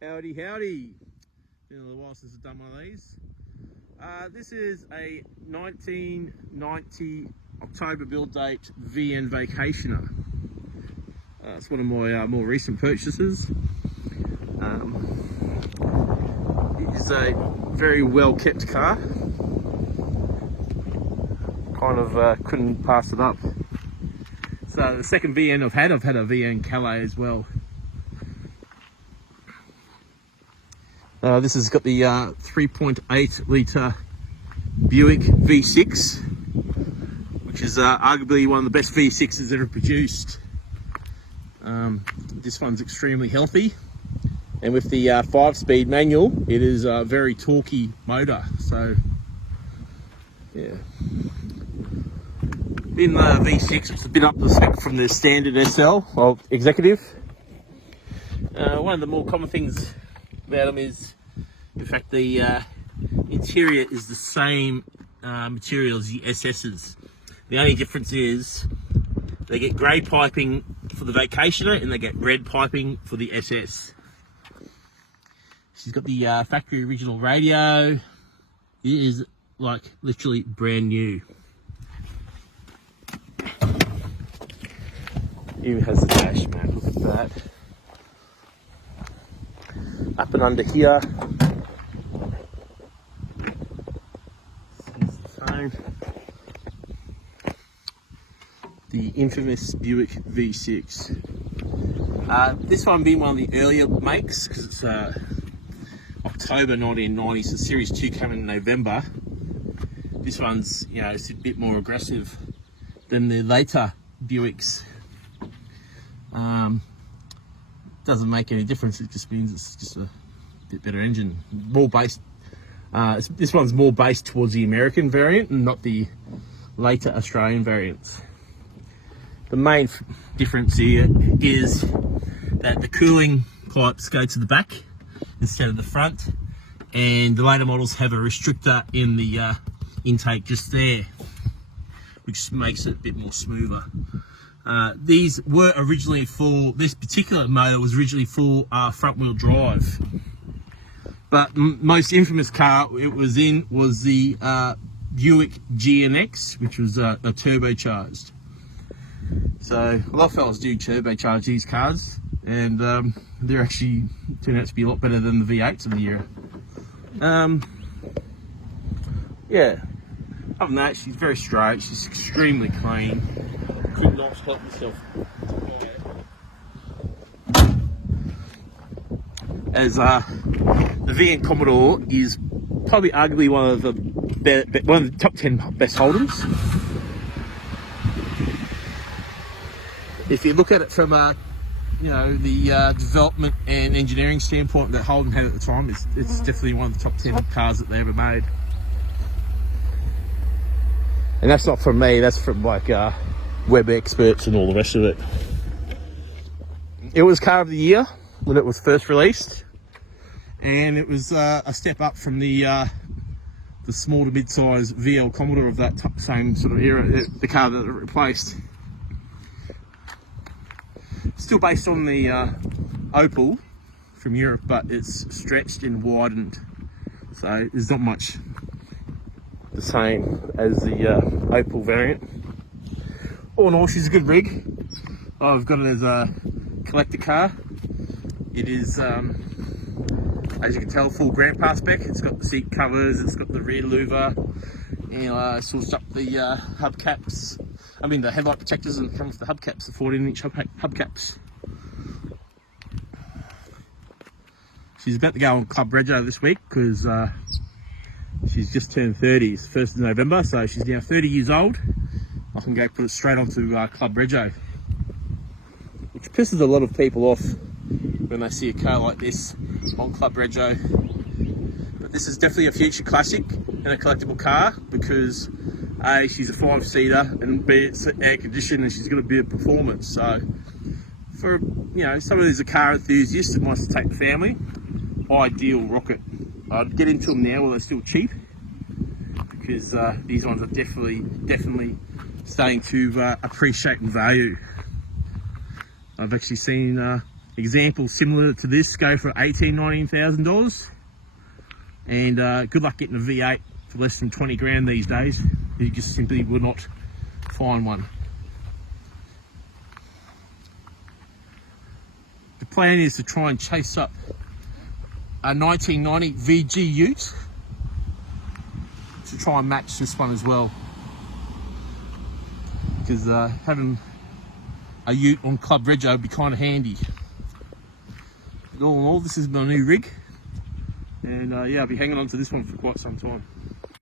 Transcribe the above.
Howdy, howdy. Been a little while since I've done one of these. This is a 1990 October build date VN Vacationer. It's one of my more recent purchases. It is a very well kept car. Kind of couldn't pass it up. So the second VN I've had a VN Calais as well. This has got the 3.8 litre Buick V6, which is arguably one of the best V6s ever produced. This one's extremely healthy, and with the 5-speed manual, it is a very torquey motor. So, yeah. In the V6, it's a bit up the spec from the standard SL, or executive. One of the more common things about them is, in fact, the interior is the same material as the SS's. The only difference is they get grey piping for the Vacationer and they get red piping for the SS. She's got the factory original radio. It is like literally brand new. Even has the dash mat, look at that. Up and under here, this is the phone. The infamous Buick V6. This one being one of the earlier makes, because it's October 1990, so Series 2 coming in November. This one's, you know, it's a bit more aggressive than the later Buicks. Doesn't make any difference, it just means it's just a bit better engine. More based, this one's more based towards the American variant and not the later Australian variants. The main difference here is that the cooling pipes go to the back instead of the front, and the later models have a restrictor in the intake just there, which makes it a bit more smoother. These were originally for, this particular motor was originally for front wheel drive, but most infamous car it was in was the Buick GNX, which was a turbocharged. So a lot of fellas do turbocharge these cars, and they're actually turned out to be a lot better than the V8s of the era. Yeah, other than that, she's very straight, she's extremely clean. Could not help myself. As the VN Commodore is probably arguably one of the top 10 best Holdens. If you look at it from you know, the development and engineering standpoint that Holden had at the time, it's definitely one of the top 10 cars that they ever made. And that's not from me, that's from like web experts and all the rest of it. It was car of the year when it was first released, and it was a step up from the small to mid-size VL Commodore of that same sort of era, the car that it replaced. Still based on the Opel from Europe, but it's stretched and widened, so there's not much the same as the Opel variant. All in all, she's a good rig. I've got it as a collector car. It is, as you can tell, full grandpa spec. It's got the seat covers, it's got the rear louver, and sourced up the hubcaps. I mean the headlight protectors, and it comes with the hubcaps, the 14-inch hubcaps. She's about to go on Club Rego this week because she's just turned 30. It's 1st of November, so she's now 30 years old. I can go put it straight onto Club Rego, which pisses a lot of people off when they see a car like this on Club Rego. But this is definitely a future classic and a collectible car because A, she's a 5-seater, and B, it's air conditioned and she's got a bit of performance. So for, you know, somebody who's a car enthusiast and wants to take the family, ideal rocket. I'd get into them now while they're still cheap, because these ones are definitely starting to appreciate in value. I've actually seen examples similar to this go for $18,000-$19,000, and good luck getting a V8 for less than 20 grand these days. You just simply will not find one. The plan is to try and chase up a 1990 VG Ute to try and match this one as well, because having a Ute on Club Rego would be kind of handy. But all in all, this is my new rig, and yeah, I'll be hanging on to this one for quite some time.